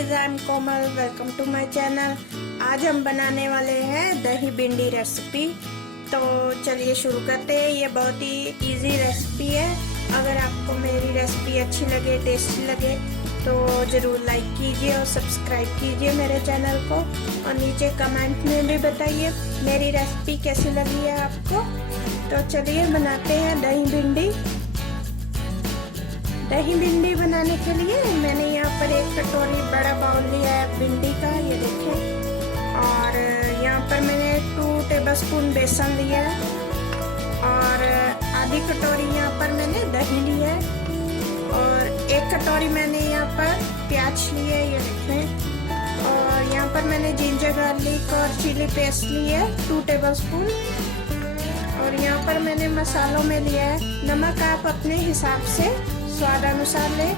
Guys, I am Komal. Welcome to my channel. आज हम बनाने वाले हैं दही भिंडी रेसिपी। तो चलिए शुरू करते हैं। ये बहुत ही इजी रेसिपी है। अगर आपको मेरी रेसिपी अच्छी लगे, टेस्टी लगे तो ज़रूर लाइक कीजिए और सब्सक्राइब कीजिए मेरे चैनल को। और नीचे कमेंट में भी बताइए मेरी रेसिपी कैसी लगी है आपको। तो चलिए बनाते हैं दही भिंडी। दही भिंडी बनाने के लिए मैंने यहाँ पर एक कटोरी बड़ा बाउल लिया है भिंडी का, ये देखें। और यहाँ पर मैंने 2 टेबलस्पून बेसन लिया है और आधी कटोरी यहाँ पर मैंने दही लिया है और 1 कटोरी मैंने यहाँ पर प्याज ली है, ये देखें। और यहाँ पर मैंने जिंजर गार्लिक और चिली पेस्ट ली है 2 टेबलस्पून। और यहाँ पर मैंने मसालों में लिया है नमक, आप अपने हिसाब से स्वाद अनुसार लें।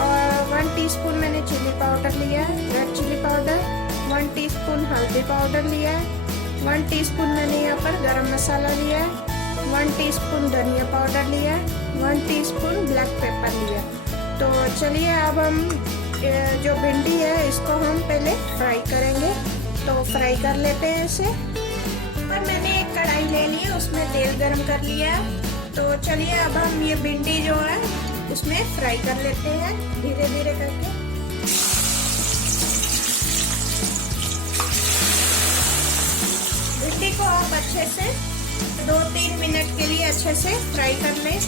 और 1 टीस्पून मैंने चिली पाउडर लिया है, रेड चिली पाउडर। 1 टीस्पून हल्दी पाउडर लिया है। 1 टीस्पून मैंने यहाँ पर गरम मसाला लिया है। 1 टीस्पून धनिया पाउडर लिया है। 1 टीस्पून ब्लैक पेपर लिया है। तो चलिए अब हम जो भिंडी है इसको हम पहले फ्राई करेंगे। तो फ्राई कर लेते हैं इसे। पर मैंने एक कढ़ाई ले ली है, उसमें तेल गरम कर लिया है। तो चलिए अब हम ये भिंडी जो है उसमें फ्राई कर लेते हैं धीरे धीरे करके। भिंडी को आप अच्छे से 2-3 मिनट के लिए अच्छे से फ्राई कर लें।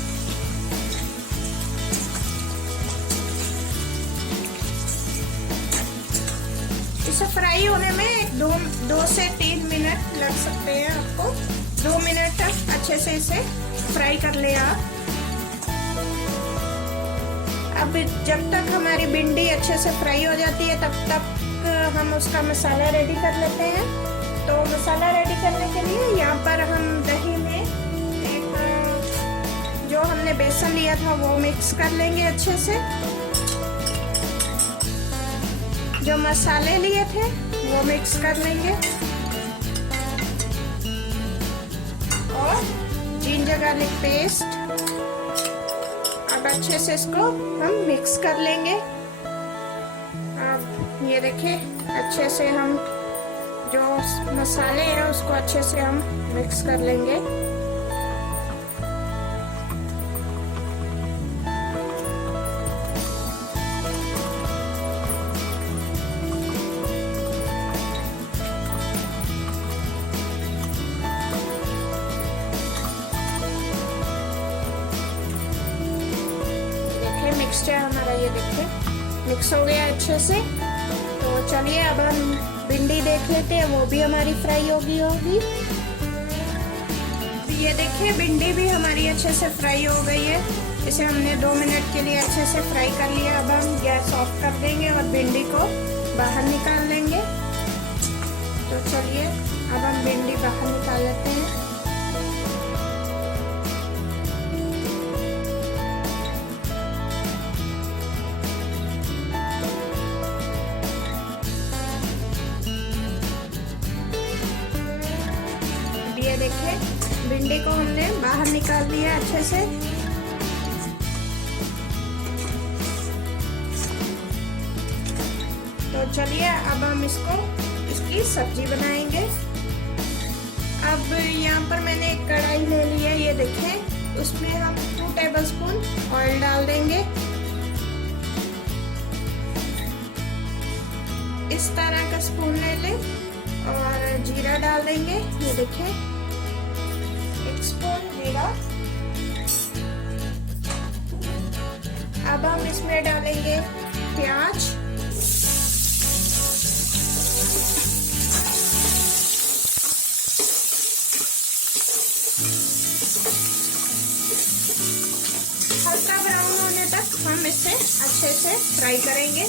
इसे फ्राई होने में 2 से 3 मिनट लग सकते हैं आपको। 2 मिनट तक अच्छे से इसे फ्राई कर ले आप। अब जब तक हमारी भिंडी अच्छे से फ्राई हो जाती है तब तक हम उसका मसाला रेडी कर लेते हैं। तो मसाला रेडी करने के लिए यहाँ पर हम दही में जो हमने बेसन लिया था वो मिक्स कर लेंगे अच्छे से। जो मसाले लिए थे वो मिक्स कर लेंगे और जिंजर गार्लिक पेस्ट। अब अच्छे से इसको हम मिक्स कर लेंगे। अब ये देखिए अच्छे से हम जो मसाले हैं उसको अच्छे से हम मिक्स कर लेंगे। मिक्सचर हमारा ये देखिए मिक्स हो गया अच्छे से। तो चलिए अब हम भिंडी देख लेते हैं, वो भी हमारी फ्राई होगी। ये देखिए भिंडी भी हमारी अच्छे से फ्राई हो गई है। इसे हमने 2 मिनट के लिए अच्छे से फ्राई कर लिया। अब हम गैस ऑफ कर देंगे और भिंडी को बाहर निकाल लेंगे। तो चलिए अब हम भिंडी बाहर निकाल लेते हैं। ये देखिए भिंडी को हमने बाहर निकाल दिया अच्छे से। तो चलिए अब हम इसकी सब्जी बनाएंगे। अब यहाँ पर मैंने एक कढ़ाई ले ली है, ये देखें। उसमें हम 2 टेबलस्पून ऑयल डाल देंगे। इस तरह का स्पून ले लें और जीरा डाल देंगे, ये देखें 1 स्पून जीरा। अब हम इसमें डालेंगे प्याज। हल्का ब्राउन होने तक हम इसे अच्छे से फ्राई करेंगे।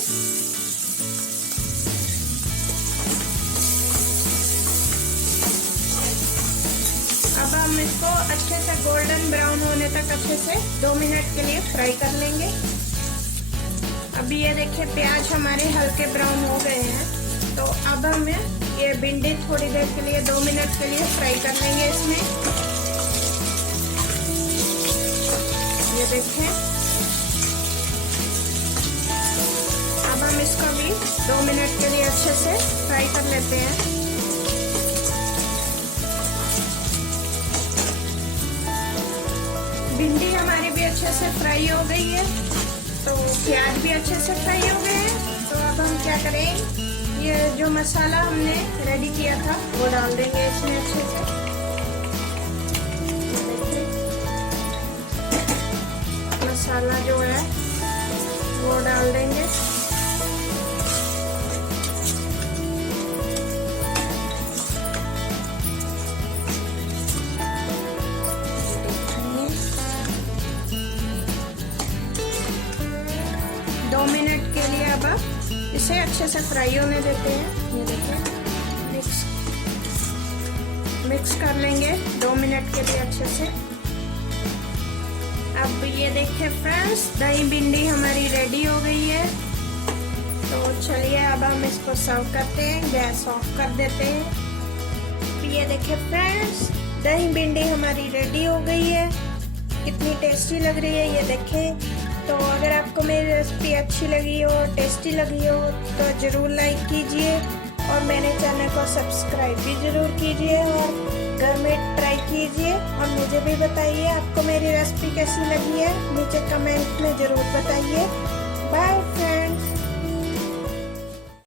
अब हम इसको अच्छे से गोल्डन ब्राउन होने तक अच्छे से 2 मिनट के लिए फ्राई कर लेंगे। अभी ये देखिए प्याज हमारे हल्के ब्राउन हो गए हैं। तो अब हम ये भिंडी थोड़ी देर के लिए 2 मिनट के लिए फ्राई कर लेंगे इसमें। ये देखें अब हम इसको भी 2 मिनट के लिए अच्छे से फ्राई कर लेते हैं। भिंडी हमारी भी अच्छे से फ्राई हो गई है, तो प्याज भी अच्छे से फ्राई हो गए हैं। तो अब हम क्या करें, ये जो मसाला हमने रेडी किया था वो डाल देंगे इसमें अच्छे से। मसाला जो है वो डाल देंगे। दो मिनट के लिए अब इसे अच्छे से फ्राई होने देते हैं। ये देखिए मिक्स कर लेंगे 2 मिनट के लिए अच्छे से। अब ये देखिए फ्रेंड्स, दही भिंडी हमारी रेडी हो गई है। तो चलिए अब हम इसको सर्व करते हैं, गैस ऑफ कर देते हैं। तो ये देखिए फ्रेंड्स, दही भिंडी हमारी रेडी हो गई है। कितनी टेस्टी लग रही है ये देखें। तो अगर आपको मेरी रेसिपी अच्छी लगी हो, टेस्टी लगी हो, तो ज़रूर लाइक कीजिए और मेरे चैनल को सब्सक्राइब भी ज़रूर कीजिए और घर में ट्राई कीजिए। और मुझे भी बताइए आपको मेरी रेसिपी कैसी लगी है, नीचे कमेंट में ज़रूर बताइए। Bye friends.